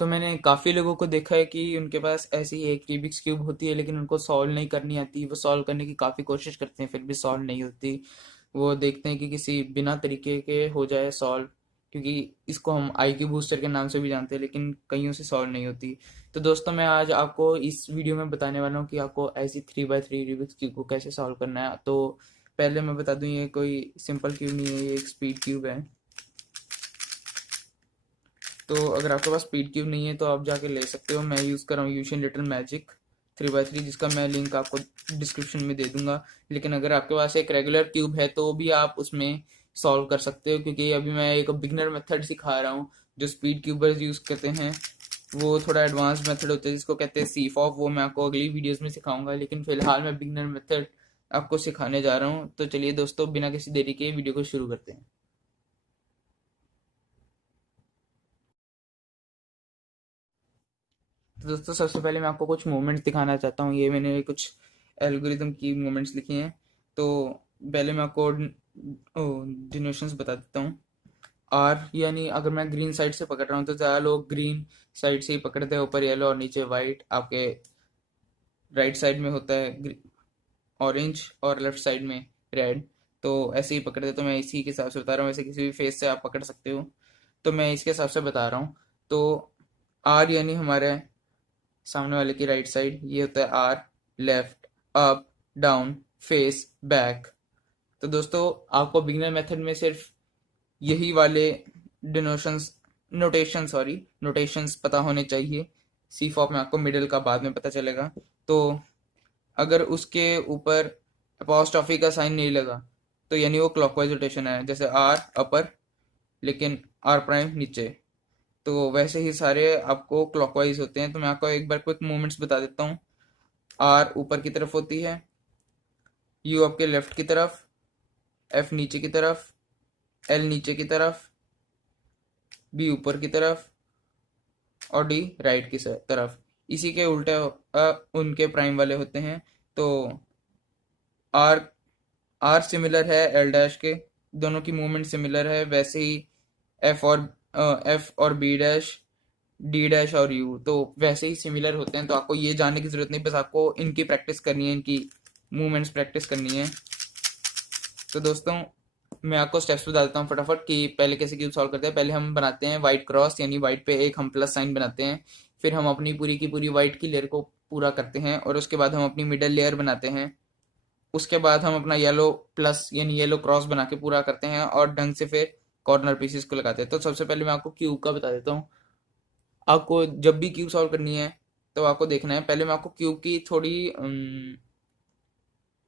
तो मैंने काफ़ी लोगों को देखा है कि उनके पास ऐसी एक रूबिक्स क्यूब होती है, लेकिन उनको सॉल्व नहीं करनी आती। वो सॉल्व करने की काफ़ी कोशिश करते हैं, फिर भी सॉल्व नहीं होती। वो देखते हैं कि किसी बिना तरीके के हो जाए सॉल्व, क्योंकि इसको हम आईक्यू बूस्टर के नाम से भी जानते हैं, लेकिन कईयों से सॉल्व नहीं होती। तो दोस्तों, मैं आज आपको इस वीडियो में बताने वाला हूँ कि आपको ऐसी 3x3 रूबिक्स क्यूब को कैसे सॉल्व करना है। तो पहले मैं बता दूँ, ये कोई सिंपल क्यूब नहीं है, ये एक स्पीड क्यूब है। तो अगर आपके पास स्पीड क्यूब नहीं है तो आप जाके ले सकते हो। मैं यूज़ कर रहा हूँ यूशियन लिटिल मैजिक 3x3, जिसका मैं लिंक आपको डिस्क्रिप्शन में दे दूंगा। लेकिन अगर आपके पास एक रेगुलर क्यूब है तो भी आप उसमें सॉल्व कर सकते हो, क्योंकि अभी मैं एक बिगनर मेथड सिखा रहा हूँ। जो स्पीड क्यूबर्स यूज़ करते हैं वो थोड़ा एडवांस मेथड होता है, जिसको कहते हैं सीफॉप। वो मैं आपको अगली वीडियोस में सिखाऊंगा, लेकिन फिलहाल मैं बिगनर मेथड आपको सिखाने जा रहा हूँ। तो चलिए दोस्तों, बिना किसी देरी के वीडियो को शुरू करते हैं। तो दोस्तों, सबसे पहले मैं आपको कुछ मूवमेंट्स दिखाना चाहता हूँ। ये मैंने कुछ एल्गोरिदम की मूवमेंट्स लिखी हैं। तो पहले मैं आपको डिनोशंस बता देता हूँ। आर यानी अगर मैं ग्रीन साइड से पकड़ रहा हूँ तो ज़्यादा लोग ग्रीन साइड से ही पकड़ते हैं, ऊपर येलो और नीचे वाइट। आपके राइट साइड में होता है ऑरेंज और लेफ्ट साइड में रेड। तो ऐसे ही पकड़ते, तो मैं इसी के हिसाब से बता रहा हूँ। वैसे किसी भी फेस से आप पकड़ सकते हो, तो मैं इसके हिसाब से बता रहा हूँ। तो आर यानी हमारे सामने वाले की राइट साइड, ये होता है R. Left, up, down, face, back. तो दोस्तों, आपको बिगिनर मेथड में सिर्फ यही वाले डिनोशंस नोटेशंस पता होने चाहिए। सी फॉप में आपको मिडिल का बाद में पता चलेगा। तो अगर उसके ऊपर अपॉस्ट्रॉफी का साइन नहीं लगा तो यानी वो क्लॉकवाइज रोटेशन है, जैसे आर अपर लेकिन आर प्राइम नीचे। तो वैसे ही सारे आपको क्लॉकवाइज होते हैं। तो मैं आपको एक बार क्विक मूवमेंट्स बता देता हूँ। आर ऊपर की तरफ होती है, यू आपके लेफ्ट की तरफ, एफ नीचे की तरफ, एल नीचे की तरफ, बी ऊपर की तरफ और डी राइट की तरफ। इसी के उल्टे उनके प्राइम वाले होते हैं। तो आर आर सिमिलर है एल डैश के, दोनों की मूवमेंट सिमिलर है। वैसे ही एफ और बी डैश, डी डैश और यू तो वैसे ही सिमिलर होते हैं। तो आपको ये जानने की जरूरत नहीं, बस आपको इनकी प्रैक्टिस करनी है, इनकी मूवमेंट्स प्रैक्टिस करनी है। तो दोस्तों, मैं आपको स्टेप्स बता देता हूँ फटाफट कि पहले कैसे क्यूब सॉल्व करते हैं। पहले हम बनाते हैं वाइट क्रॉस, यानी वाइट पे एक हम प्लस साइन बनाते हैं। फिर हम अपनी पूरी की पूरी वाइट की लेयर को पूरा करते हैं, और उसके बाद हम अपनी मिडल लेयर बनाते हैं। उसके बाद हम अपना येलो प्लस यानी येलो क्रॉस बना के पूरा करते हैं, और ढंग से फिर कॉर्नर पीसेस को लगाते हैं। तो सबसे पहले मैं आपको क्यूब का बता देता हूँ। आपको जब भी क्यूब सॉल्व करनी है तो आपको देखना है, पहले मैं आपको क्यूब की थोड़ी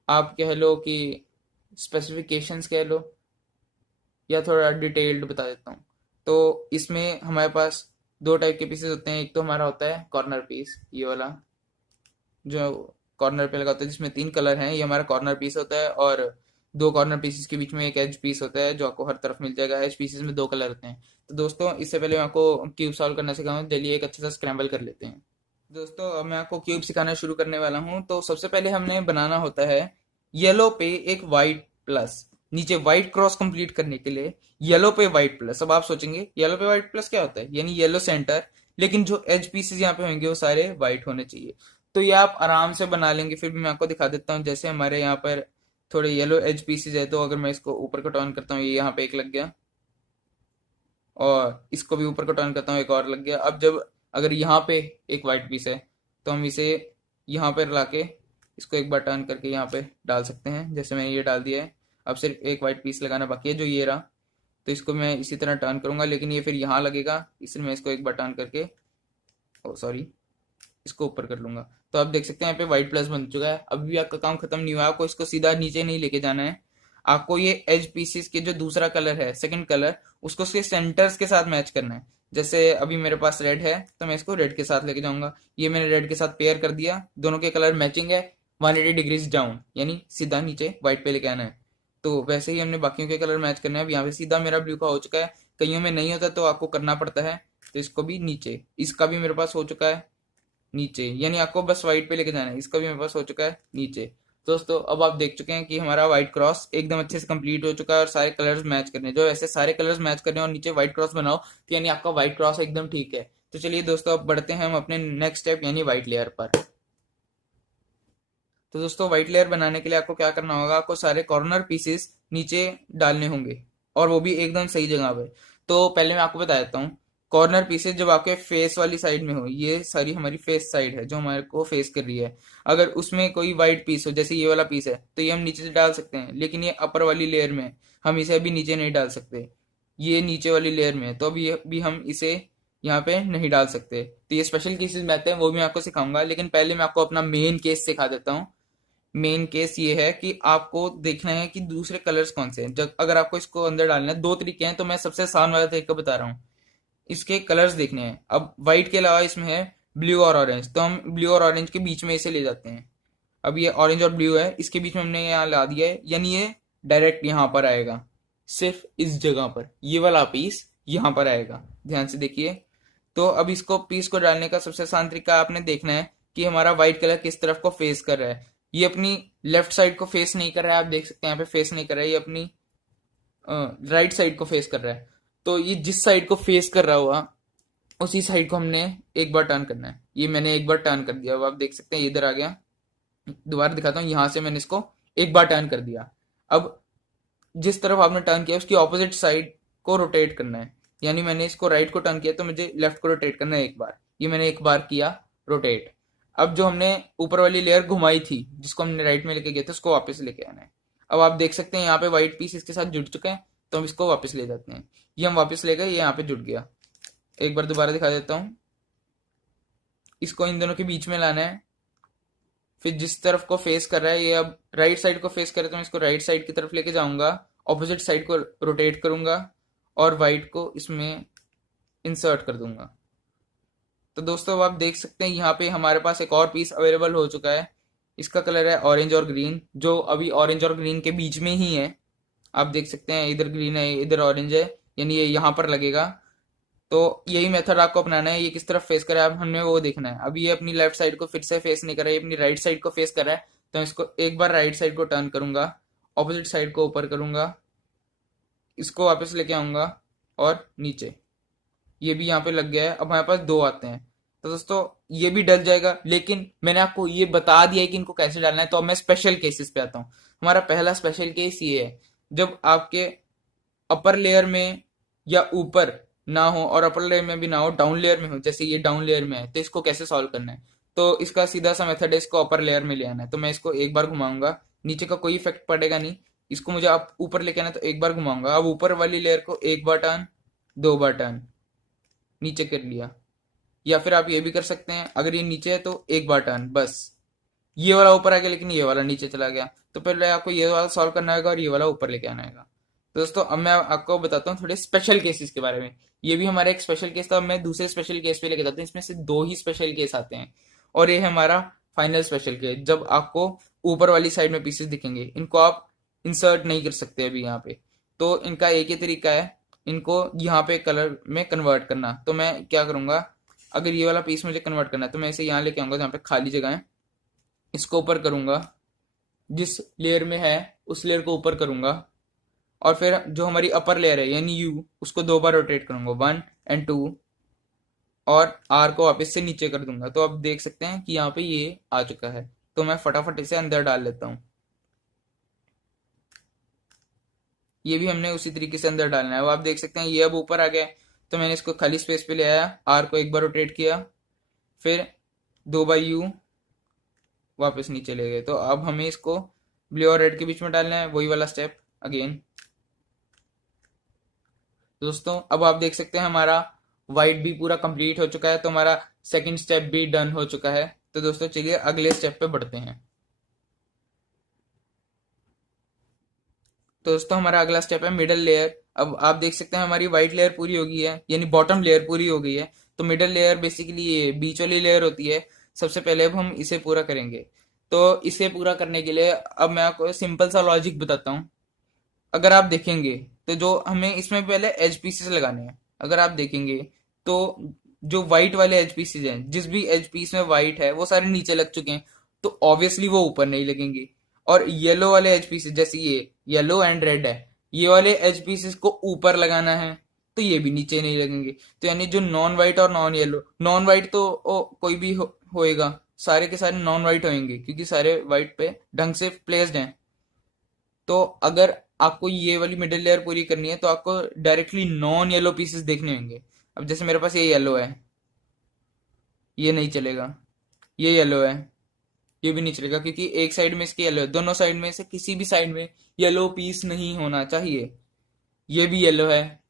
आप कह लो कि स्पेसिफिकेशंस कह लो, या थोड़ा डिटेल्ड बता देता हूँ। तो इसमें हमारे पास दो टाइप के पीसेस होते हैं। एक तो हमारा होता है कॉर्नर पीस, ये वाला जो कॉर्नर पे लगा होता है, जिसमें तीन कलर हैं, ये हमारा कॉर्नर पीस होता है। और दो कॉर्नर पीसेस के बीच में एक एज पीस होता है, जो आपको हर तरफ मिल जाएगा। एज पीसेस में दो कलर होते हैं। तो दोस्तों, इससे पहले मैं आपको क्यूब सॉल्व करना सिखाऊंगा। चलिए एक अच्छे सा स्क्रैम्बल कर लेते हैं। दोस्तों, अब मैं आपको क्यूब सिखाना शुरू करने वाला हूँ। तो सबसे पहले हमने बनाना होता है येलो पे एक वाइट प्लस, नीचे वाइट क्रॉस कंप्लीट करने के लिए येलो पे वाइट प्लस। अब आप सोचेंगे येलो पे वाइट प्लस क्या होता है, यानी येलो सेंटर, लेकिन जो एज पीसेस यहाँ पे होंगे वो सारे वाइट होने चाहिए। तो ये आप आराम से बना लेंगे। फिर भी मैं आपको दिखा देता हूँ। जैसे हमारे यहाँ पर थोड़े येलो एज पीसेस है, तो अगर मैं इसको ऊपर को टर्न करता हूँ, ये यहाँ पे एक लग गया, और इसको भी ऊपर को टर्न करता हूँ, एक और लग गया। अब जब अगर यहाँ पे एक वाइट पीस है तो हम इसे यहाँ पर ला के इसको एक बार टर्न करके यहाँ पे डाल सकते हैं, जैसे मैंने ये डाल दिया है। अब सिर्फ एक वाइट पीस लगाना बाकी है, जो ये रहा। तो इसको मैं इसी तरह टर्न करूंगा, लेकिन ये फिर यहाँ लगेगा, इसलिए मैं इसको एक बार टर्न करके, ओ सॉरी, इसको ऊपर कर लूंगा। तो आप देख सकते हैं यहाँ पे व्हाइट प्लस बन चुका है। अभी भी आपका काम खत्म नहीं हुआ है। आपको इसको सीधा नीचे नहीं लेके जाना है। आपको ये एज पीसीस के जो दूसरा कलर है, सेकंड कलर, उसको उसके सेंटर्स के साथ मैच करना है। जैसे अभी मेरे पास रेड है तो मैं इसको रेड के साथ लेके जाऊंगा। ये मैंने रेड के साथ पेयर कर दिया, दोनों के कलर मैचिंग है। 180 डिग्रीज डाउन, यानी सीधा नीचे व्हाइट पे लेके आना है। तो वैसे ही हमने बाकियों के कलर मैच करने हैं। अब यहाँ पे सीधा मेरा ब्लू का हो चुका है। कईयों में नहीं होता तो आपको करना पड़ता है। तो इसको भी नीचे, इसका भी मेरे पास हो चुका है नीचे, यानी आपको बस व्हाइट पे लेके जाना है। इसका भी मेरे पास हो चुका है नीचे। दोस्तों, अब आप देख चुके हैं कि हमारा व्हाइट क्रॉस एकदम अच्छे से कंप्लीट हो चुका है, और सारे कलर्स मैच करने, जो ऐसे सारे कलर्स मैच करने और नीचे व्हाइट क्रॉस बनाओ, तो यानी आपका व्हाइट क्रॉस एकदम ठीक है। तो चलिए दोस्तों, अब बढ़ते हैं हम अपने नेक्स्ट स्टेप यानी व्हाइट लेयर पर। तो दोस्तों, व्हाइट लेयर बनाने के लिए आपको क्या करना होगा, आपको सारे कॉर्नर पीसेस नीचे डालने होंगे, और वो भी एकदम सही जगह पे। तो पहले मैं आपको बता देता हूँ, कॉर्नर पीसेस जब आपके फेस वाली साइड में हो, ये सारी हमारी फेस साइड है जो हमारे को फेस कर रही है, अगर उसमें कोई वाइट पीस हो जैसे ये वाला पीस है, तो ये हम नीचे से डाल सकते हैं, लेकिन ये अपर वाली लेयर में है, हम इसे अभी नीचे नहीं डाल सकते। ये नीचे वाली लेयर में है, तो अभी ये भी हम इसे यहाँ पे नहीं डाल सकते। तो ये स्पेशल केसेस में आते हैं, वो भी मैं आपको सिखाऊंगा, लेकिन पहले मैं आपको अपना मेन केस सिखा देता हूँ। मेन केस ये है कि आपको देखना है कि दूसरे कलर्स कौन से हैं। जब अगर आपको इसको अंदर डालना है, दो तरीके हैं, तो मैं सबसे आसान वाला तरीका बता रहा हूँ। इसके कलर्स देखने हैं। अब व्हाइट के अलावा इसमें है ब्लू और ऑरेंज, तो हम ब्लू और ऑरेंज के बीच में इसे ले जाते हैं। अब ये ऑरेंज और ब्लू है, इसके बीच में हमने यहाँ ला दिया है, यानी ये डायरेक्ट यहाँ पर आएगा, सिर्फ इस जगह पर ये वाला पीस यहाँ पर आएगा। ध्यान से देखिए। तो अब इसको पीस को डालने का सबसे आसान तरीका आपने देखना है कि हमारा व्हाइट कलर किस तरफ को फेस कर रहा है। ये अपनी लेफ्ट साइड को फेस नहीं कर रहा है, आप देख सकते हैं यहाँ पे फेस नहीं कर रहा है, ये अपनी राइट साइड को फेस कर रहा है। तो ये जिस साइड को फेस कर रहा हुआ, उसी साइड को हमने एक बार टर्न करना है। ये मैंने एक बार टर्न कर दिया, अब आप देख सकते हैं ये इधर आ गया। दोबारा दिखाता हूँ, यहां से मैंने इसको एक बार टर्न कर दिया। अब जिस तरफ आपने टर्न किया उसकी ऑपोजिट साइड को रोटेट करना है, यानी मैंने इसको राइट को टर्न किया तो मुझे लेफ्ट को रोटेट करना है एक बार। ये मैंने एक बार किया रोटेट। अब जो हमने ऊपर वाली लेयर घुमाई थी, जिसको हमने राइट में लेके गए थे, उसको वापस लेके आना है। अब आप देख सकते हैं यहाँ पे व्हाइट पीस इसके साथ जुड़ चुके हैं, तो हम इसको वापस ले जाते हैं। ये हम वापस ले गए, ये यहाँ पे जुड़ गया। एक बार दोबारा दिखा देता हूँ। इसको इन दोनों के बीच में लाना है, फिर जिस तरफ को फेस कर रहा है, ये अब राइट साइड को फेस कर रहा है, तो मैं इसको राइट साइड की तरफ लेके जाऊंगा, ऑपोजिट साइड को रोटेट करूंगा और व्हाइट को इसमें इंसर्ट कर दूंगा। तो दोस्तों, अब आप देख सकते हैं यहाँ पे हमारे पास एक और पीस अवेलेबल हो चुका है। इसका कलर है ऑरेंज और ग्रीन, जो अभी ऑरेंज और ग्रीन के बीच में ही है। आप देख सकते हैं इधर ग्रीन है इधर ऑरेंज है, यानी ये यहाँ पर लगेगा। तो यही मेथड आपको अपनाना है। ये किस तरफ फेस कर रहा है अब हमने वो देखना है। अब ये अपनी लेफ्ट साइड को फिर से फेस नहीं कर रहा है, ये अपनी राइट साइड को फेस कर रहा है, तो इसको एक बार राइट साइड को टर्न करूंगा, ऑपोजिट साइड को ऊपर करूंगा, इसको वापस लेके आऊंगा और नीचे। ये भी यहाँ पे लग गया है। अब हमारे पास दो आते हैं, तो दोस्तों ये भी डल जाएगा, लेकिन मैंने आपको ये बता दिया है कि इनको कैसे डालना है। तो अब मैं स्पेशल केसेस पे आता हूँ। हमारा पहला स्पेशल केस ये है, जब आपके अपर लेयर में या ऊपर ना हो और अपर लेयर में भी ना हो, डाउन लेयर में हो, जैसे ये डाउन लेयर में है, तो इसको कैसे सॉल्व करना है। तो इसका सीधा सा मेथड है, इसको अपर लेयर में ले आना है। तो मैं इसको एक बार घुमाऊंगा, नीचे का कोई इफेक्ट पड़ेगा नहीं। इसको मुझे आप ऊपर लेके आना है, तो एक बार घुमाऊंगा। अब ऊपर वाली लेयर को एक बार टर्न, दो बार टर्न, नीचे कर लिया। या फिर आप ये भी कर सकते हैं, अगर ये नीचे है तो एक बार टर्न, बस। ये वाला ऊपर आ गया लेकिन ये वाला नीचे चला गया, तो पहले आपको ये वाला सॉल्व करना होगा और ये वाला ऊपर लेके आना होगा। तो दोस्तों, अब मैं आपको बताता हूँ थोड़े स्पेशल केसेस के बारे में। ये भी हमारा एक स्पेशल केस था, अब मैं दूसरे स्पेशल केस पे लेके जाता हूँ। इसमें से दो ही स्पेशल केस आते हैं, और ये है हमारा फाइनल स्पेशल केस। जब आपको ऊपर वाली साइड में पीसेस दिखेंगे, इनको आप इंसर्ट नहीं कर सकते अभी यहाँ पे। तो इनका एक ही तरीका है, इनको यहाँ पे कलर में कन्वर्ट करना। तो मैं क्या करूंगा, अगर ये वाला पीस मुझे कन्वर्ट करना है, तो मैं इसे यहाँ लेके आऊंगा जहाँ पे खाली जगह है, इसको ऊपर करूंगा, जिस लेयर में है उस लेयर को ऊपर करूंगा, और फिर जो हमारी अपर लेयर है यानी यू, उसको दो बार रोटेट करूंगा, 1 और 2, और आर को वापस से नीचे कर दूंगा। तो अब देख सकते हैं कि यहाँ पे ये आ चुका है। तो मैं फटाफट इसे अंदर डाल लेता हूँ। ये भी हमने उसी तरीके से अंदर डालना है। अब आप देख सकते हैं ये अब ऊपर आ गया है, तो मैंने इसको खाली स्पेस पे ले आया, आर को एक बार रोटेट किया, फिर 2 बाई यू, वापस नीचे ले गए। तो अब हमें इसको ब्लू और रेड के बीच में डालना है, वही वाला स्टेप अगेन। दोस्तों, अब आप देख सकते हैं हमारा व्हाइट भी पूरा कंप्लीट हो चुका है, तो हमारा सेकंड स्टेप भी डन हो चुका है। तो दोस्तों चलिए अगले स्टेप पे बढ़ते हैं। तो दोस्तों, हमारा अगला स्टेप है मिडल लेयर। अब आप देख सकते हैं हमारी व्हाइट लेयर पूरी हो गई है, यानी बॉटम लेयर पूरी हो गई है। तो मिडल लेयर बेसिकली ये बीच वाली लेयर होती है। सबसे पहले अब हम इसे पूरा करेंगे। तो इसे पूरा करने के लिए अब मैं आपको सिंपल सा लॉजिक बताता हूँ। अगर आप देखेंगे तो जो हमें इसमें पहले एज पीसेस लगाने हैं। अगर आप देखेंगे तो जो व्हाइट वाले एज पीसेस हैं, जिस भी एज पीस में व्हाइट है, वो सारे नीचे लग चुके हैं, तो ऑब्वियसली वो ऊपर नहीं लगेंगे। और येलो वाले एज पीसेस, जैसे ये येलो एंड रेड है, ये वाले एज पीसेस को ऊपर लगाना है। तो ये भी नीचे नहीं लगेंगे। तो यानी जो नॉन वाइट और नॉन येलो, नॉन वाइट तो कोई भी होएगा, सारे के सारे नॉन वाइट होंगे क्योंकि सारे वाइट पे ढंग से प्लेस्ड हैं। तो अगर आपको ये वाली मिडिल लेयर पूरी करनी है तो आपको डायरेक्टली नॉन येलो पीसेस देखने होंगे। अब जैसे मेरे पास ये येलो है, ये नहीं चलेगा। ये येलो है, ये भी नहीं चलेगा क्योंकि एक साइड में इसके येलो है, दोनों साइड में से किसी भी साइड में येलो पीस नहीं होना चाहिए। ये भी येलो है,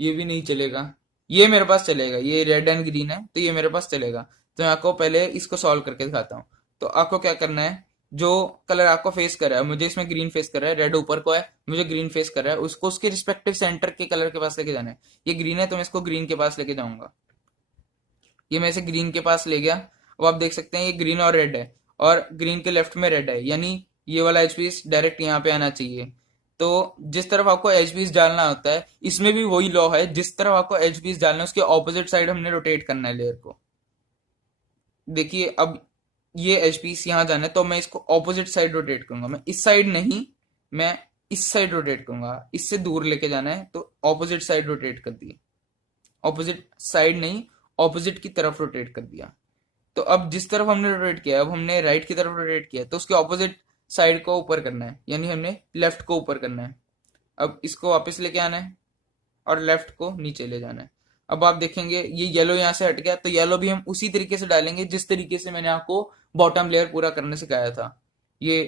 ये भी नहीं चलेगा। ये मेरे पास चलेगा, ये रेड एंड ग्रीन है तो ये मेरे पास चलेगा। तो मैं आपको पहले इसको सॉल्व करके दिखाता हूँ। तो आपको क्या करना है, जो कलर आपको फेस कर रहा है, मुझे इसमें ग्रीन फेस कर रहा है, रेड ऊपर को है, मुझे ग्रीन फेस कर रहा है, उसको उसके रिस्पेक्टिव सेंटर के कलर के पास लेके जाना है। ये ग्रीन है तो मैं इसको ग्रीन के पास लेके जाऊंगा। ये मैं इसे ग्रीन के पास ले गया। अब आप देख सकते हैं ये ग्रीन और रेड है, और ग्रीन के लेफ्ट में रेड है, यानी ये वाला एच पीस डायरेक्ट यहाँ पे आना चाहिए। तो जिस तरफ आपको एच पीस डालना होता है, इसमें भी वही लॉ है, जिस तरफ आपको एच पीस डालना है उसके ऑपोजिट साइड हमने रोटेट करना है लेयर को। देखिए अब ये एच पीस यहाँ जाना है तो मैं इसको ऑपोजिट साइड रोटेट करूंगा, मैं इस साइड नहीं, मैं इस साइड रोटेट करूंगा। इससे दूर लेके जाना है तो ऑपोजिट साइड रोटेट कर दिया, ऑपोजिट साइड नहीं, ऑपोजिट की तरफ रोटेट कर दिया। तो अब जिस तरफ हमने रोटेट किया, अब हमने राइट की तरफ रोटेट किया तो उसके ऑपोजिट साइड को ऊपर करना है, यानी हमने लेफ्ट को ऊपर करना है। अब इसको वापस लेके आना है और लेफ्ट को नीचे ले जाना है। अब आप देखेंगे ये येलो यहाँ से हट गया, तो येलो भी हम उसी तरीके से डालेंगे जिस तरीके से मैंने आपको बॉटम लेयर पूरा करने सिखाया था। ये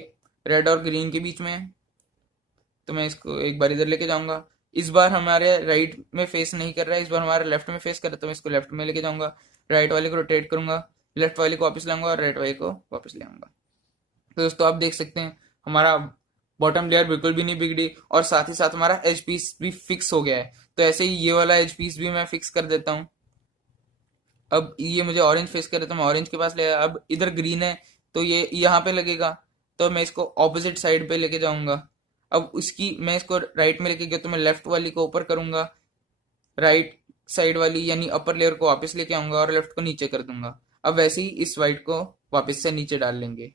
रेड और ग्रीन के बीच में है, तो मैं इसको एक बार इधर लेके जाऊंगा। इस बार हमारे राइट में फेस नहीं कर रहा है, इस बार हमारे लेफ्ट में फेस कर रहा है, तो मैं इसको लेफ्ट में लेके जाऊंगा। राइट वाले को रोटेट करूंगा, लेफ्ट वाले को वापस लाऊंगा और राइट वाले को वापस ले आऊंगा। तो दोस्तों आप देख सकते हैं हमारा बॉटम लेयर बिल्कुल भी नहीं बिगड़ी, और साथ ही साथ हमारा एच पीस भी फिक्स हो गया है। तो ऐसे ही ये वाला एच पीस भी मैं फिक्स कर देता हूँ। अब ये मुझे ऑरेंज फेस करे तो मैं ऑरेंज के पास ले आया। अब इधर ग्रीन है तो ये यहाँ पे लगेगा, तो मैं इसको ऑपोजिट साइड पे लेके जाऊंगा। अब उसकी मैं इसको राइट में लेके गया तो मैं लेफ्ट वाली को ऊपर करूंगा, राइट साइड वाली यानी अपर लेयर को वापस लेके आऊंगा और लेफ्ट को नीचे कर दूंगा। अब वैसे ही इस वाइट को वापस से नीचे डाल लेंगे।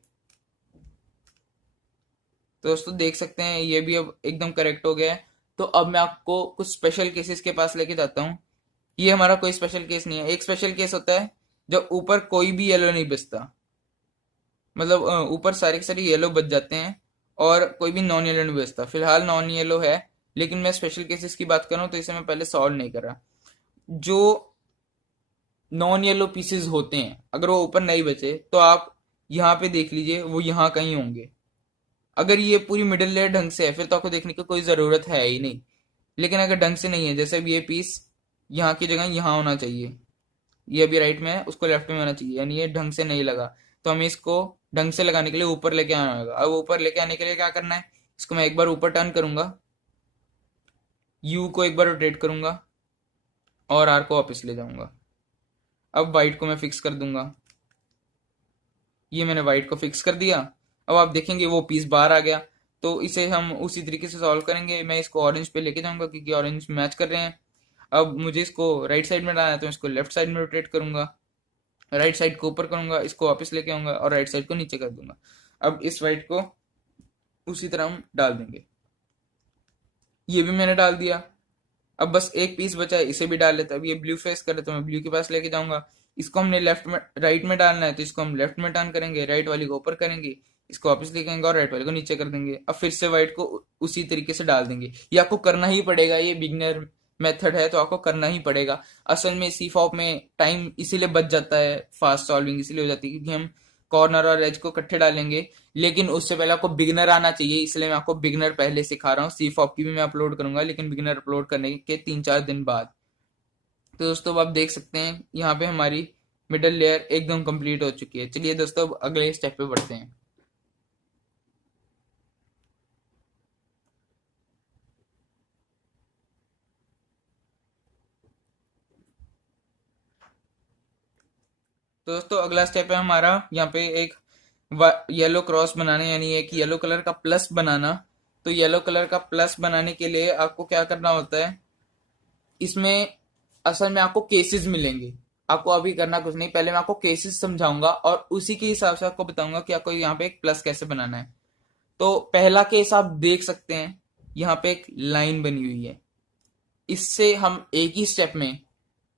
तो दोस्तों देख सकते हैं ये भी अब एकदम करेक्ट हो गया है। तो अब मैं आपको कुछ स्पेशल केसेस के पास लेके जाता हूँ। ये हमारा कोई स्पेशल केस नहीं है। एक स्पेशल केस होता है जब ऊपर कोई भी येलो नहीं बचता, मतलब ऊपर सारे के सारे येलो बच जाते हैं और कोई भी नॉन येलो नहीं बचता। फिलहाल नॉन येलो है, लेकिन मैं स्पेशल केसेस की बात कर रहा हूँ तो इसे मैं पहले सॉल्व नहीं कर रहा। जो नॉन येलो पीसेस होते हैं अगर वो ऊपर नहीं बचे तो आप यहाँ पे देख लीजिए वो यहाँ कहीं होंगे। अगर ये पूरी मिडिल लेयर ढंग से है फिर तो आपको देखने की कोई ज़रूरत है ही नहीं। लेकिन अगर ढंग से नहीं है, जैसे अब ये पीस यहाँ की जगह यहाँ होना चाहिए, ये अभी राइट में है उसको लेफ्ट में होना चाहिए, यानी ये ढंग से नहीं लगा, तो हमें इसको ढंग से लगाने के लिए ऊपर लेके आना होगा। अब ऊपर लेके आने के लिए क्या करना है, इसको मैं एक बार ऊपर टर्न करूंगा, यू को एक बार रोटेट करूंगा और आर को वापस ले जाऊंगा। अब वाइट को मैं फिक्स कर दूंगा, ये मैंने वाइट को फिक्स कर दिया। अब आप देखेंगे वो पीस बाहर आ गया। तो इसे हम उसी तरीके से सॉल्व करेंगे। मैं इसको ऑरेंज पे लेके जाऊंगा क्योंकि ऑरेंज मैच कर रहे हैं। अब मुझे इसको राइट साइड में डालना है तो इसको लेफ्ट साइड में रोटेट करूंगा, राइट साइड को ऊपर करूंगा, इसको वापस लेके आऊंगा और राइट साइड को नीचे कर दूंगा। अब इस वाइट को उसी तरह हम डाल देंगे। ये भी मैंने डाल दिया। अब बस एक पीस बचा है, इसे भी डाल लेते हैं। अब ये ब्लू फेस करे तो मैं ब्लू के पास लेके जाऊंगा। इसको हमने लेफ्ट में राइट में डालना है तो इसको हम लेफ्ट में टर्न करेंगे, राइट वाली को ऊपर करेंगे, इसको वापस लेके आएंगे और राइट वाले को नीचे कर देंगे। अब फिर से व्हाइट को उसी तरीके से डाल देंगे। ये आपको करना ही पड़ेगा, ये बिगनर मेथड है तो आपको करना ही पड़ेगा। असल में सी फॉप में टाइम इसीलिए बच जाता है, फास्ट सॉल्विंग इसीलिए हो जाती है क्योंकि हम कॉर्नर और एज को इकट्ठे डालेंगे। लेकिन उससे पहले आपको बिगनर आना चाहिए, इसलिए मैं आपको बिगनर पहले सिखा रहा हूँ। सी फॉप की भी मैं अपलोड करूंगा, लेकिन बिगनर अपलोड करने के 3-4 दिन बाद। तो दोस्तों अब आप देख सकते हैं यहाँ पे हमारी मिडल लेयर एकदम कंप्लीट हो चुकी है। चलिए दोस्तों अब अगले स्टेप पे बढ़ते हैं। तो दोस्तों अगला स्टेप है हमारा यहाँ पे एक येलो क्रॉस बनाना, यानी एक येलो कलर का प्लस बनाना। तो येलो कलर का प्लस बनाने के लिए आपको क्या करना होता है, इसमें असल में आपको केसेस मिलेंगे। आपको अभी करना कुछ नहीं, पहले मैं आपको केसेस समझाऊंगा और उसी के हिसाब से आपको बताऊंगा कि आपको यहाँ पे एक प्लस कैसे बनाना है। तो पहला केस आप देख सकते हैं, यहाँ पे एक लाइन बनी हुई है, इससे हम एक ही स्टेप में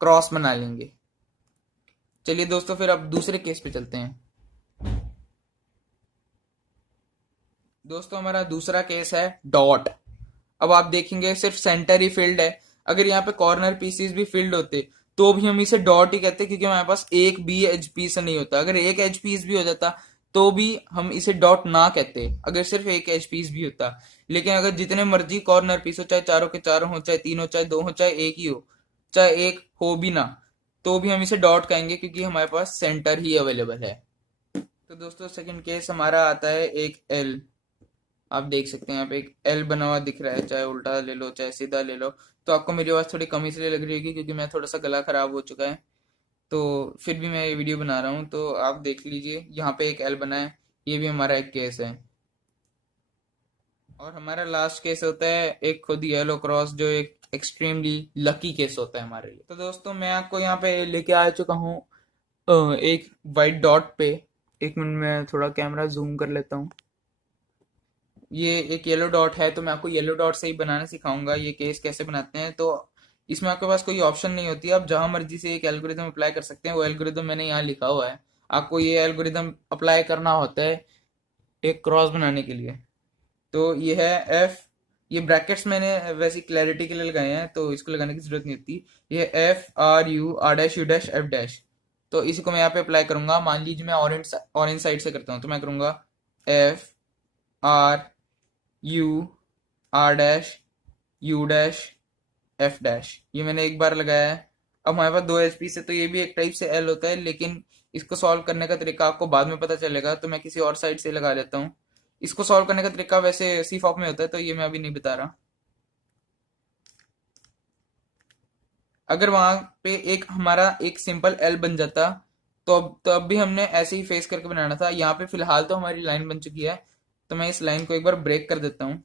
क्रॉस बना लेंगे। चलिए दोस्तों, फिर अब दूसरे केस पे चलते हैं। दोस्तों, हमारा दूसरा केस है डॉट। अब आप देखेंगे सिर्फ सेंटर ही फील्ड है। अगर यहाँ पे कॉर्नर पीसीस भी फील्ड होते तो भी हम इसे डॉट ही कहते, क्योंकि हमारे पास एक भी एज पीस नहीं होता। अगर एक एज पीस भी हो जाता तो भी हम इसे डॉट ना कहते, अगर सिर्फ एक एज पीस भी होता। लेकिन अगर जितने मर्जी कॉर्नर पीस हो, चाहे चारों के चारों हो, चाहे तीन हो, चाहे दो हो, चाहे एक ही हो, चाहे एक हो भी ना, तो भी हम इसे डॉट कहेंगे, क्योंकि हमारे पास सेंटर ही अवेलेबल है। तो दोस्तों, सेकंड केस हमारा आता है एक एल। आप देख सकते हैं यहाँ पे एक एल बना हुआ दिख रहा है, चाहे उल्टा ले लो चाहे सीधा ले लो। तो आपको मेरी आवाज़ थोड़ी कम इसलिए लग रही होगी क्योंकि मैं थोड़ा सा गला खराब हो चुका है। तो फिर भी मैं ये वीडियो बना रहा हूँ, तो आप देख लीजिए यहाँ पे एक एल बना है। ये भी हमारा एक केस है। और हमारा लास्ट केस होता है एक खुद येलो क्रॉस, जो एक एक्सट्रीमली लकी केस होता है हमारे लिए। तो दोस्तों, मैं आपको यहाँ पे लेके आ चुका हूँ एक वाइट डॉट पे। एक मिनट में थोड़ा कैमरा जूम कर लेता हूँ। ये एक येलो डॉट है, तो मैं आपको येलो डॉट से ही बनाना सिखाऊंगा ये केस कैसे बनाते हैं। तो इसमें आपके पास कोई ऑप्शन नहीं होती, आप जहां मर्जी से एक एल्गोरिदम अप्लाई कर सकते हैं। वो एल्गोरिदम मैंने यहाँ लिखा हुआ है। आपको ये एल्गोरिदम अप्लाई करना होता है एक क्रॉस बनाने के लिए। तो ये है एफ। ये ब्रैकेट्स मैंने वैसी क्लैरिटी के लिए लगाए हैं, तो इसको लगाने की जरूरत नहीं होती। ये F R U R dash U dash F dash. तो इसी को मैं यहाँ पे अप्लाई करूंगा। मान लीजिए मैं ऑरेंज ऑरेंज साइड से करता हूँ, तो मैं करूंगा F R U R dash U dash F dash. ये मैंने एक बार लगाया है। अब हमारे पास दो एचपी से, तो ये भी एक टाइप से एल होता है, लेकिन इसको सॉल्व करने का तरीका आपको बाद में पता चलेगा, तो मैं किसी और साइड से लगा लेता हूँ। इसको सॉल्व करने का तरीका वैसे सी फॉक में होता है, तो ये मैं अभी नहीं बता रहा। अगर वहां पे एक हमारा एक सिंपल एल बन जाता तो अब भी हमने ऐसे ही फेस करके बनाना था। यहाँ पे फिलहाल तो हमारी लाइन बन चुकी है, तो मैं इस लाइन को एक बार ब्रेक कर देता हूँ।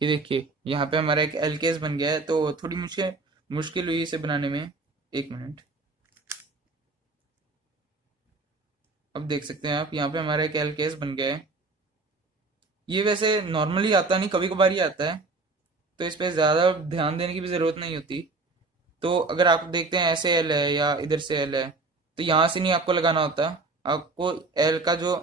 ये देखिए, यहाँ पे हमारा एक एल केस बन गया है। तो थोड़ी मुझे मुश्किल हुई इसे बनाने में। एक मिनट। अब देख सकते हैं आप, यहाँ पे हमारा एक एल केस बन गया है। ये वैसे नॉर्मली आता नहीं, कभी कभार ही आता है, तो इस पे ज़्यादा ध्यान देने की भी ज़रूरत नहीं होती। तो अगर आप देखते हैं ऐसे एल है या इधर से एल है, तो यहाँ से नहीं आपको लगाना होता। आपको एल का जो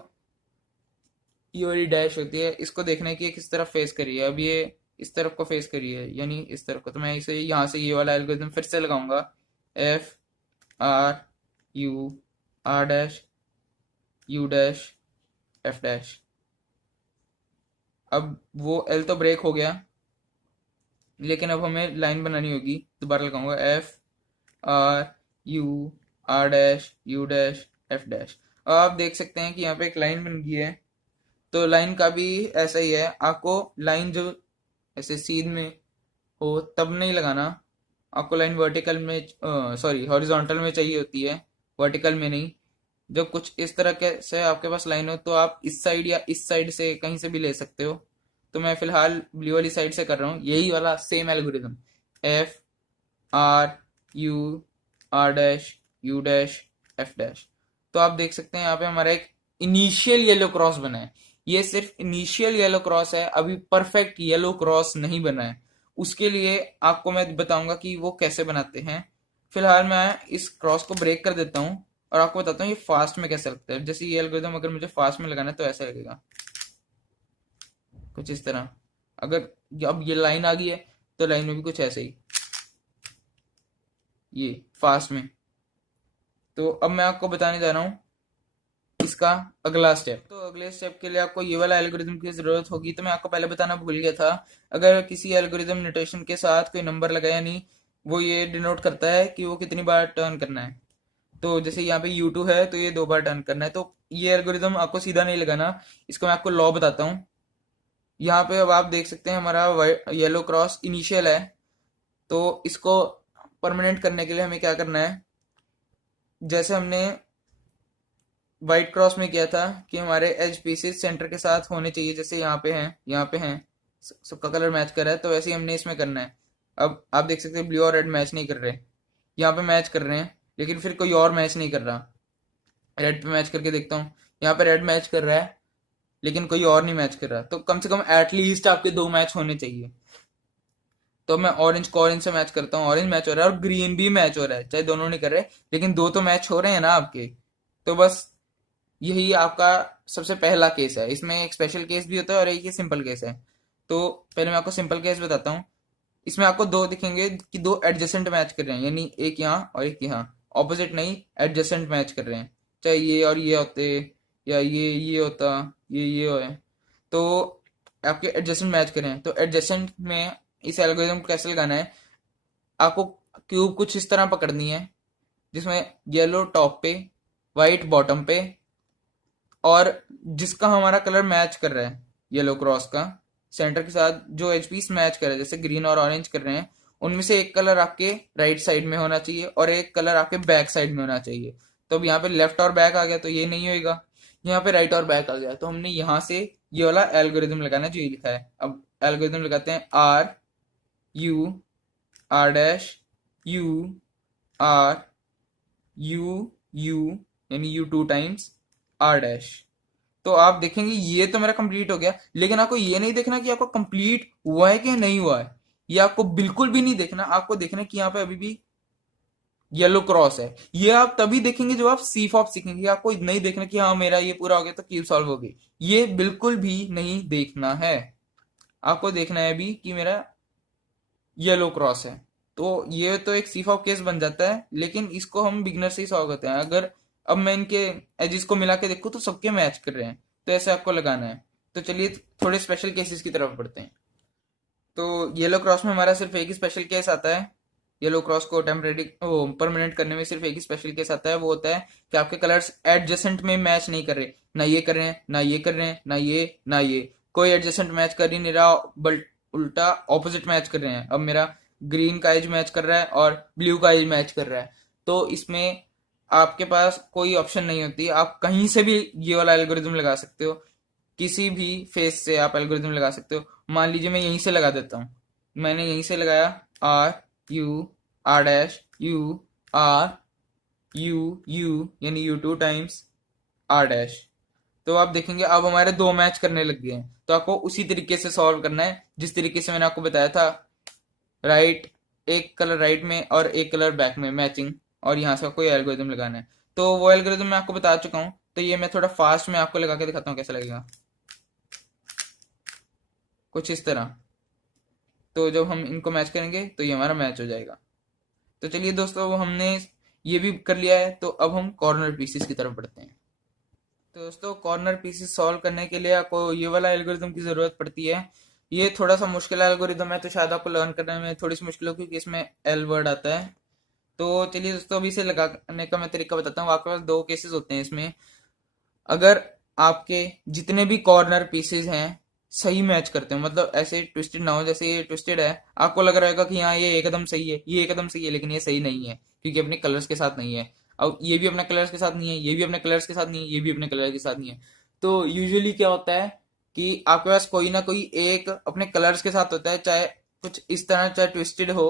ये वाली डैश होती है, इसको देखना है कि ये किस तरफ फेस करी है। अब ये इस तरफ को फेस करी है, यानी इस तरफ को। तो मैं इसे यहाँ से ये वाला एल्गोरिथम फिर से लगाऊंगा, F R U R dash U dash F dash. अब वो एल तो ब्रेक हो गया, लेकिन अब हमें लाइन बनानी होगी। दोबारा लगाऊंगा, F R U R dash U dash F dash. अब आप देख सकते हैं कि यहाँ पे एक लाइन बन गई है। तो लाइन का भी ऐसा ही है, आपको लाइन जो ऐसे सीध में हो तब नहीं लगाना। आपको लाइन वर्टिकल में, सॉरी हॉरिजॉन्टल में चाहिए होती है, वर्टिकल में नहीं। जब कुछ इस तरह के से आपके पास लाइन हो, तो आप इस साइड या इस साइड से कहीं से भी ले सकते हो। तो मैं फिलहाल ब्लू वाली साइड से कर रहा हूँ, यही वाला same algorithm, F R U R dash U dash F dash. तो आप देख सकते हैं यहाँ पे हमारा एक इनिशियल येलो क्रॉस बना है। ये सिर्फ इनिशियल येलो क्रॉस है, अभी परफेक्ट येलो क्रॉस नहीं बना है। उसके लिए आपको मैं बताऊंगा कि वो कैसे बनाते हैं। फिलहाल मैं इस क्रॉस को ब्रेक कर देता हूँ और आपको बताता हूँ ये फास्ट में कैसे लगता है। जैसे ये एल्गोरिथम अगर मुझे फास्ट में लगाना है, तो ऐसा लगेगा कुछ इस तरह। अगर अब ये लाइन आ गई है, तो लाइन में भी कुछ ऐसे ही, ये फास्ट में। तो अब मैं आपको बताने जा रहा हूँ इसका अगला स्टेप। तो अगले स्टेप के लिए आपको ये वाला एल्गोरिथम की जरूरत होगी। तो मैं आपको पहले बताना भूल गया था, अगर किसी एल्गोरिथम नोटेशन के साथ कोई नंबर लगाया नहीं, वो ये डिनोट करता है कि वो कितनी बार टर्न करना है। तो जैसे यहाँ पे U2 है, तो ये 2 बार टर्न करना है। तो ये एल्गोरिथम आपको सीधा नहीं लगाना, इसको मैं आपको लॉ बताता हूँ। यहाँ पे अब आप देख सकते हैं हमारा येलो क्रॉस इनिशियल है। तो इसको परमानेंट करने के लिए हमें क्या करना है, जैसे हमने वाइट क्रॉस में किया था कि हमारे एज पीसेस सेंटर के साथ होने चाहिए, जैसे यहाँ पे हैं, सबका कलर मैच कर रहा है, तो वैसे ही हमने इसमें करना है। अब आप देख सकते हैं ब्लू और रेड मैच नहीं कर रहे, यहाँ पे मैच कर रहे हैं लेकिन फिर कोई और मैच नहीं कर रहा। रेड पे मैच करके देखता हूँ, यहाँ पे रेड मैच कर रहा है लेकिन कोई और नहीं मैच कर रहा, तो कम से कम एटलीस्ट आपके दो मैच होने चाहिए। तो मैं ऑरेंज को ऑरेंज से मैच करता हूँ, ऑरेंज मैच हो रहा है और ग्रीन भी मैच हो रहा है, चाहे दोनों नहीं कर रहे लेकिन दो तो मैच हो रहे हैं ना आपके। तो बस यही आपका सबसे पहला केस है। इसमें एक स्पेशल केस भी होता है और एक ही सिंपल केस है। तो पहले मैं आपको सिंपल केस बताता हूँ। इसमें आपको दो दिखेंगे कि दो एडजेसेंट मैच कर रहे हैं, यानी एक यहाँ और एक यहाँ, ऑपोजिट नहीं, एडजेसेंट मैच कर रहे हैं। चाहे ये और ये होते या ये होता, ये हो है, तो आपके एडजेसेंट मैच कर रहे हैं। तो एडजेसेंट में इस एल्गोरिथम को कैसे लगाना है, आपको क्यूब कुछ इस तरह पकड़नी है जिसमें येलो टॉप पे, वाइट बॉटम पे, और जिसका हमारा कलर मैच कर रहा है येलो क्रॉस का सेंटर के साथ जो एच पीस मैच कर रहे हैं, जैसे ग्रीन और ऑरेंज कर रहे हैं, उनमें से एक कलर आपके राइट साइड में होना चाहिए और एक कलर आपके बैक साइड में होना चाहिए। तो अब यहाँ पे लेफ्ट और बैक आ गया तो ये नहीं होएगा, यहाँ पे राइट और बैक आ गया, तो हमने यहाँ से ये वाला एल्गोरिथम लगाना जो ये लिखा है। अब एल्गोरिथम लगाते हैं, R U R dash U R U U, यानी U two times R dash. तो आप देखेंगे ये तो मेरा कंप्लीट हो गया, लेकिन आपको ये नहीं देखना कि आपको कंप्लीट हुआ है कि नहीं हुआ है। ये आपको बिल्कुल भी नहीं देखना, आपको देखना कि यहाँ पे अभी भी येलो क्रॉस है। ये आप तभी देखेंगे जब आप सी फॉप सीखेंगे, आपको नहीं देखना कि हाँ मेरा ये पूरा हो गया तो क्यूब सॉल्व हो गई, ये बिल्कुल भी नहीं देखना है। आपको देखना है अभी कि मेरा येलो क्रॉस है। तो ये तो एक सी फॉप केस बन जाता है, लेकिन इसको हम बिगनर से ही सॉल्व करते हैं। अगर अब मैं इनके एजिस को मिला के देखूँ तो सबके मैच कर रहे हैं, तो ऐसे आपको लगाना है। तो चलिए थोड़े स्पेशल केसेस की तरफ बढ़ते हैं। तो येलो क्रॉस में हमारा सिर्फ एक ही स्पेशल केस आता है। येलो क्रॉस को टेम्परेरी परमानेंट करने में सिर्फ एक ही स्पेशल केस आता है, वो होता है कि आपके कलर्स एडजेसेंट में मैच नहीं कर रहे, ना ये कर रहे हैं, ना ये कर रहे हैं, ना ये ना ये, कोई एडजेसेंट मैच कर ही नहीं रहा, बल्कि उल्टा ऑपोजिट मैच कर रहे हैं। अब मेरा ग्रीन का एज मैच कर रहा है और ब्लू का एज मैच कर रहा है, तो इसमें आपके पास कोई ऑप्शन नहीं होती, आप कहीं से भी ये वाला एल्गोरिथम लगा सकते हो, किसी भी फेस से आप एल्गोरिथम लगा सकते हो। मान लीजिए मैं यहीं से लगा देता हूँ, मैंने यहीं से लगाया R U R dash U R U यानी U two times R dash. तो आप देखेंगे अब हमारे दो मैच करने लग गए हैं। तो आपको उसी तरीके से सॉल्व करना है जिस तरीके से मैंने आपको बताया था, राइट, एक कलर राइट में और एक कलर बैक में मैचिंग, और यहाँ से कोई एल्गोरिथम लगाना है। तो वो एल्गोरिथम मैं आपको बता चुका हूँ, तो ये मैं थोड़ा फास्ट में आपको लगा के दिखाता हूँ कैसा लगेगा, कुछ इस तरह। तो जब हम इनको मैच करेंगे तो ये हमारा मैच हो जाएगा। तो चलिए दोस्तों, वो हमने ये भी कर लिया है, तो अब हम कॉर्नर पीसेस की तरफ बढ़ते हैं। तो दोस्तों, कॉर्नर पीसेस सॉल्व करने के लिए आपको ये वाला एल्गोरिथम की ज़रूरत पड़ती है। ये थोड़ा सा मुश्किल एल्गोरिथम है, तो शायद आपको लर्न करने में थोड़ी सी मुश्किल हो, क्योंकि इसमें एल वर्ड आता है। तो चलिए दोस्तों, अभी इसे लगाने का मैं तरीका बताता हूँ। आपके पास दो केसेस होते हैं इसमें। अगर आपके जितने भी कॉर्नर पीसेस हैं सही मैच करते हैं, मतलब ऐसे ट्विस्टेड ना हो, जैसे ये ट्विस्टेड है, आपको लग रहा होगा कि हाँ ये एकदम सही है, ये एकदम सही है, लेकिन ये सही नहीं है क्योंकि अपने कलर्स के साथ नहीं है। अब ये भी अपने कलर्स के साथ नहीं है, ये भी अपने कलर्स के साथ नहीं है, ये भी अपने कलर के साथ नहीं है। तो यूजुअली क्या होता है कि आपके पास कोई ना कोई एक अपने कलर्स के साथ होता है, चाहे कुछ इस तरह, चाहे ट्विस्टेड हो,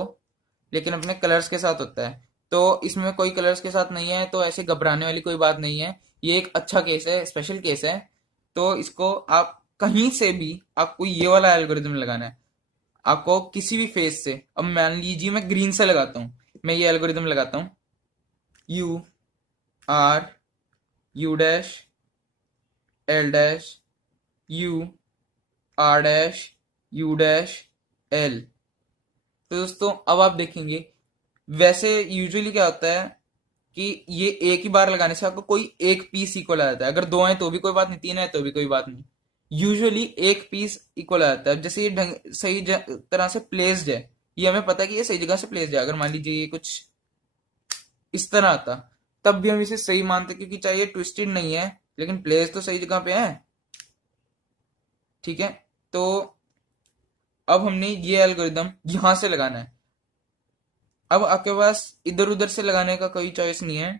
लेकिन अपने कलर्स के साथ होता है। तो इसमें कोई कलर्स के साथ नहीं है, तो ऐसे घबराने वाली कोई बात नहीं है। ये एक अच्छा केस है, स्पेशल केस है। तो इसको आप कहीं से भी, आपको ये वाला एल्गोरिथम लगाना है। आपको किसी भी फेस से, अब मान लीजिए मैं ग्रीन से लगाता हूँ, मैं ये एल्गोरिथम लगाता हूँ, U R U dash L dash U R dash U dash L. तो दोस्तों अब आप देखेंगे, वैसे यूजुअली क्या होता है कि ये एक ही बार लगाने से आपको कोई एक पीस इक्वल आ जाता है। अगर दो हैं तो भी कोई बात नहीं, तीन है तो भी कोई बात नहीं, यूजुअली एक पीस इक्वल आ जाता है। जैसे ये सही तरह से प्लेस्ड है, ये हमें पता है कि ये सही जगह से प्लेस्ड है। अगर मान लीजिए ये कुछ इस तरह आता, तब भी हम इसे सही मानते, क्योंकि चाहे ये ट्विस्टेड नहीं है लेकिन प्लेस तो सही जगह पे है। ठीक है, तो अब हमने ये एल्गोरिदम यहां से लगाना है। अब आपके पास इधर उधर से लगाने का कोई चॉइस नहीं है,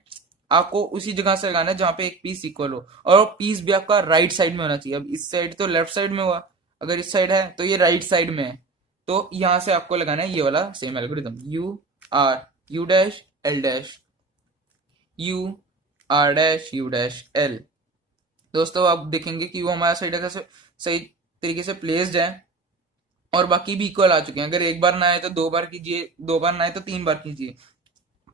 आपको उसी जगह से लगाना है जहां पे एक पीस इक्वल हो, और पीस भी आपका राइट साइड में होना चाहिए। अब इस साइड तो लेफ्ट साइड में हुआ, अगर इस साइड है तो ये राइट साइड में है। तो यहां से आपको लगाना है ये वाला same algorithm, U R U dash L dash U R dash U dash L. दोस्तों आप देखेंगे कि वो हमारा सही जगह से सही तरीके से प्लेस्ड है, और बाकी भी इक्वल आ चुके हैं। अगर एक बार ना आए तो दो बार कीजिए, दो बार ना आए तो तीन बार कीजिए,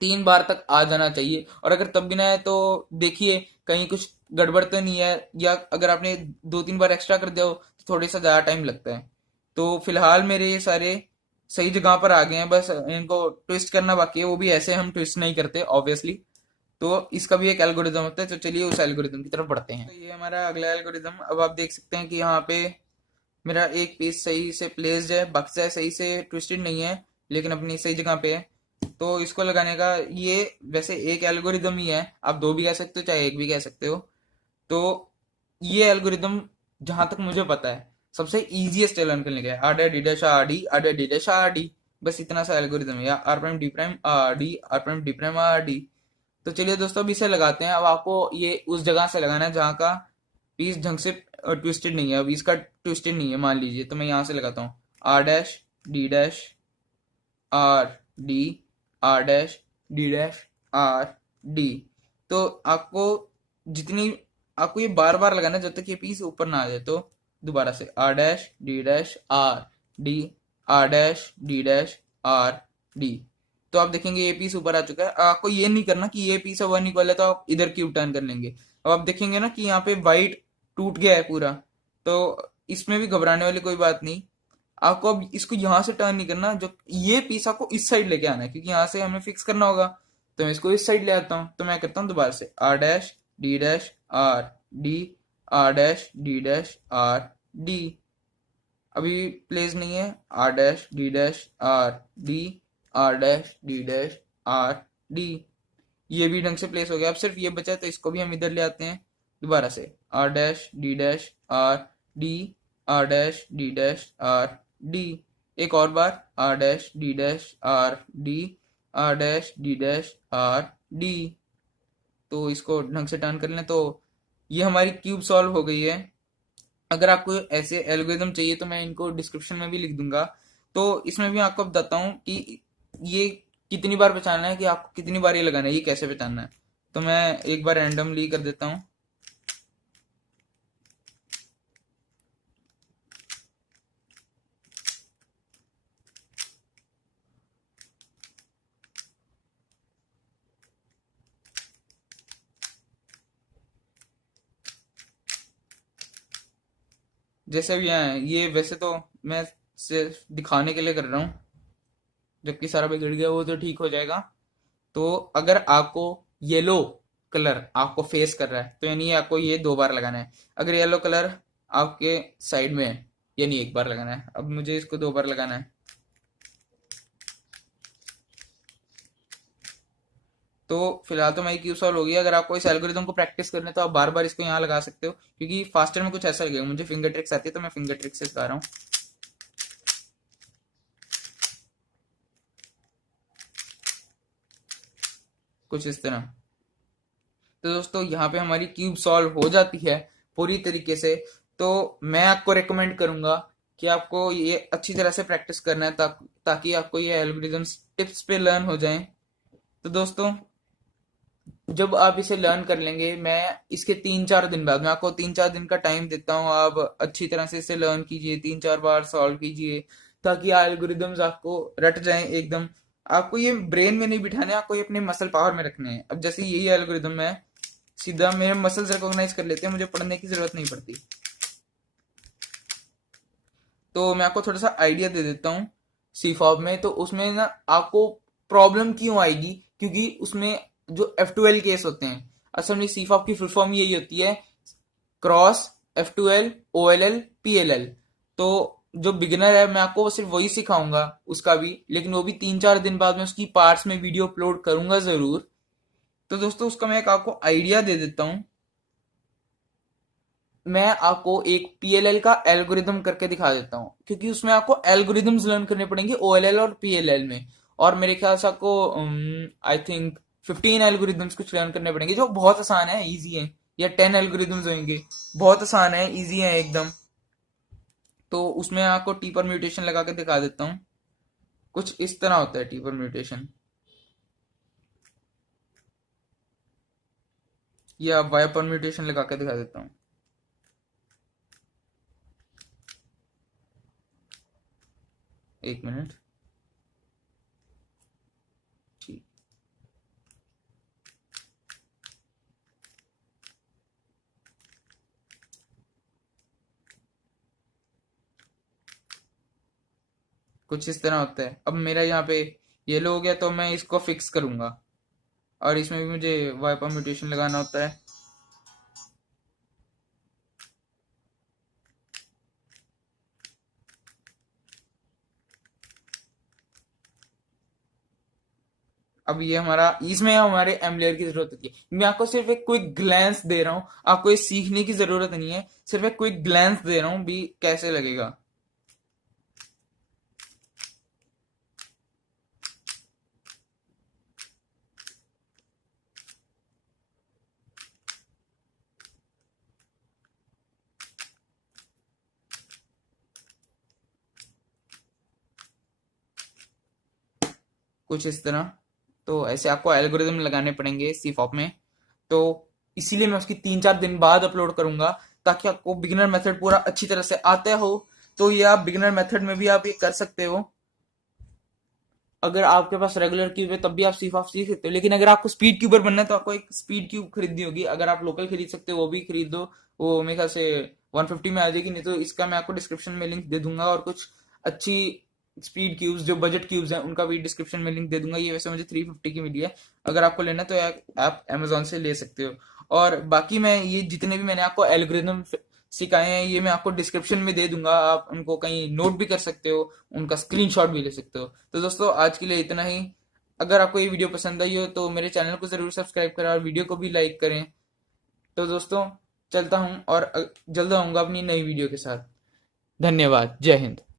3 बार तक आ जाना चाहिए। और अगर तब भी ना आए तो देखिए कहीं कुछ गड़बड़ तो नहीं है, या अगर आपने 2-3 बार एक्स्ट्रा कर दिया हो तो थोड़ी सा ज़्यादा टाइम लगता है। तो फिलहाल मेरे ये सारे सही जगह पर आ गए हैं, बस इनको ट्विस्ट करना बाकी है, वो भी ऐसे हम ट्विस्ट नहीं करते ऑब्वियसली। तो इसका भी एक एल्गोरिदम होता है, तो चलिए उस एल्गोरिदम की तरफ बढ़ते हैं। तो ये हमारा अगला एल्गोरिदम। अब आप देख सकते हैं कि यहाँ पे मेरा एक पीस सही से प्लेस्ड है, बक्सा सही से ट्विस्टेड नहीं है, लेकिन अपनी सही जगह पे है। तो इसको लगाने का ये वैसे एक एल्गोरिदम ही है, आप दो भी कह सकते हो चाहे एक भी कह सकते हो। तो ये एल्गोरिदम जहां तक मुझे पता है सबसे इजीएस्ट है लर्न करने का, R dash D dash R D R dash D dash R D, बस इतना सा एल्गोरिदम है, या R prime D prime R D R prime D prime R D. तो चलिए दोस्तों अब इसे लगाते हैं। अब आपको ये उस जगह से लगाना है जहाँ का पीस ढंग से ट्विस्टेड नहीं है। अब इसका ट्विस्टेड नहीं है मान लीजिए, तो मैं यहाँ से लगाता हूँ R dash D dash R D R dash D dash R D. तो आपको जितनी आपको ये बार बार लगाना है जब तक ये पीस ऊपर ना आ जाए। तो दोबारा से R dash D dash R D R dash D dash R D. तो आप देखेंगे ये पीस ऊपर आ चुका है। आपको ये नहीं करना कि ये पीस वन इक्वल है तो आप इधर क्यूब टर्न कर लेंगे। अब आप देखेंगे ना कि यहाँ पे वाइट टूट गया है पूरा, तो इसमें भी घबराने वाली कोई बात नहीं। आपको अब इसको यहां से टर्न नहीं करना, जो ये पीस आपको इस साइड लेके आना है, क्योंकि यहाँ से हमें फिक्स करना होगा। तो मैं इसको इस साइड ले आता हूँ। तो मैं करता हूँ दोबारा से R dash D dash R D R dash D dash R D. अभी प्लेस नहीं है, R dash D dash R D R dash D dash R D. ये भी ढंग से प्लेस हो गया। अब सिर्फ ये बचा है, तो इसको भी हम इधर ले आते हैं दोबारा से R dash D dash R D R dash D dash R D. एक और बार R dash D dash R D R dash D dash R D. तो इसको ढंग से टर्न कर लें। तो ये हमारी क्यूब सॉल्व हो गई है। अगर आपको ऐसे एल्गोरिदम चाहिए तो मैं इनको डिस्क्रिप्शन में भी लिख दूंगा। तो इसमें भी आपको बताता हूँ कि ये कितनी बार पहचानना है, कि आपको कितनी बार ये लगाना है, ये कैसे पहचानना है। तो मैं एक बार रैंडमली कर देता हूँ। जैसे भी है ये, वैसे तो मैं सिर्फ दिखाने के लिए कर रहा हूँ, जबकि सारा बिगड़ गया वो तो ठीक हो जाएगा। तो अगर आपको येलो कलर आपको फेस कर रहा है तो यानी आपको ये 2 बार लगाना है। अगर येलो कलर आपके साइड में है यानी एक बार लगाना है। अब मुझे इसको 2 बार लगाना है। तो फिलहाल तो मेरी क्यू सॉल्व होगी। अगर आपको इस एल्गोरिथम को प्रैक्टिस करना है तो आप बार बार इसको यहाँ लगा सकते हो, क्योंकि फास्टर में कुछ ऐसा लगेगा। मुझे फिंगर ट्रिक्स आती है तो मैं फिंगर ट्रिक्स से सिखा रहा हूँ, कुछ इस तरह। तो दोस्तों यहाँ पे हमारी क्यूब सॉल्व हो जाती है पूरी तरीके से। तो मैं आपको रेकमेंड करूंगा कि आपको ये अच्छी तरह से प्रैक्टिस करना है, ताकि आपको ये एल्गोरिथम्स टिप्स पे लर्न हो जाएं। तो दोस्तों जब आप इसे लर्न कर लेंगे, मैं इसके 3-4 दिन बाद, मैं आपको 3-4 दिन का टाइम देता हूँ। आप अच्छी तरह से इसे लर्न कीजिए, 3-4 बार सॉल्व कीजिए, ताकि एल्गोरिदम्स आपको रट जाएं एकदम। आपको ये ब्रेन में नहीं बिठाने, आपको ये अपने मसल पावर में रखने हैं। अब जैसे यही एल्गोरिदम है, सीधा मेरे मसल्स रिकॉग्नाइज कर लेते हैं, मुझे पढ़ने की जरूरत नहीं पड़ती। तो मैं आपको थोड़ा सा आइडिया दे देता हूँ सी फॉर्म में। तो उसमें ना आपको प्रॉब्लम क्यों आएगी, क्योंकि उसमें जो F12 केस होते हैं, असल में सी फॉर्म की फुल फॉर्म यही होती है, क्रॉस F12 OLL PLL। तो जो बिगिनर है मैं आपको सिर्फ वही सिखाऊंगा उसका भी, लेकिन वो भी 3-4 दिन बाद में उसकी पार्ट्स में वीडियो अपलोड करूंगा जरूर। तो दोस्तों उसका मैं एक आपको आइडिया दे देता हूँ। मैं आपको एक PLL का एल्गोरिदम करके दिखा देता हूँ, क्योंकि उसमें आपको एल्गोरिदम्स लर्न करने पड़ेंगे OLL और PLL में। और मेरे ख्याल से आपको आई थिंक 15 एल्गोरिदम्स कुछ लर्न करने पड़ेंगे जो बहुत आसान है, इजी है, या 10 एल्गोरिदम्स होंगे, बहुत आसान है, इजी है एकदम। तो उसमें आपको टी परम्यूटेशन लगा के दिखा देता हूँ। कुछ इस तरह होता है टी परम्यूटेशन, या वाई परम्यूटेशन लगा के दिखा देता हूँ। एक मिनट। ठीक, कुछ इस तरह होता है। अब मेरा यहाँ पे येलो हो गया, तो मैं इसको फिक्स करूंगा, और इसमें भी मुझे वाई परम्यूटेशन लगाना होता है। अब ये हमारा, इसमें हमारे एम लेयर की जरूरत होती है। मैं आपको सिर्फ एक क्विक ग्लैंस दे रहा हूँ, आपको ये सीखने की जरूरत नहीं है, सिर्फ एक क्विक ग्लैंस दे रहा हूँ भी कैसे लगेगा। कुछ इस तरह। तो ऐसे आपको एल्गोरिदम लगाने पड़ेंगे सी फॉप में। तो इसीलिए मैं उसकी 3-4 दिन बाद अपलोड करूंगा, ताकि आपको बिगिनर मेथड पूरा अच्छी तरह से आता हो। तो ये आप बिगिनर मेथड में भी आप ये कर सकते हो। अगर आपके पास रेगुलर क्यूब है तब भी आप सी फॉप सीख सकते हो, लेकिन अगर आपको स्पीड क्यूबर बनना है तो आपको एक स्पीड क्यूब खरीदनी होगी। अगर आप लोकल खरीद सकते हो वो भी खरीद दो, वो मेरे ख्याल से 150 में आ जाएगी। नहीं तो इसका मैं आपको डिस्क्रिप्शन में लिंक दे दूंगा, और कुछ अच्छी स्पीड क्यूब्स जो बजट क्यूब्स हैं उनका भी डिस्क्रिप्शन में लिंक दे दूंगा। ये वैसे मुझे 350 की मिली है। अगर आपको लेना है तो आप अमेजोन से ले सकते हो। और बाकी मैं ये जितने भी मैंने आपको एल्गोरिदम सिखाए हैं ये मैं आपको डिस्क्रिप्शन में दे दूंगा, आप उनको कहीं नोट भी कर सकते हो, उनका स्क्रीनशॉट भी ले सकते हो। तो दोस्तों आज के लिए इतना ही। अगर आपको ये वीडियो पसंद आई हो तो मेरे चैनल को जरूर सब्सक्राइब करें और वीडियो को भी लाइक करें। तो दोस्तों चलता हूँ, और जल्द आऊंगा अपनी नई वीडियो के साथ। धन्यवाद। जय हिंद।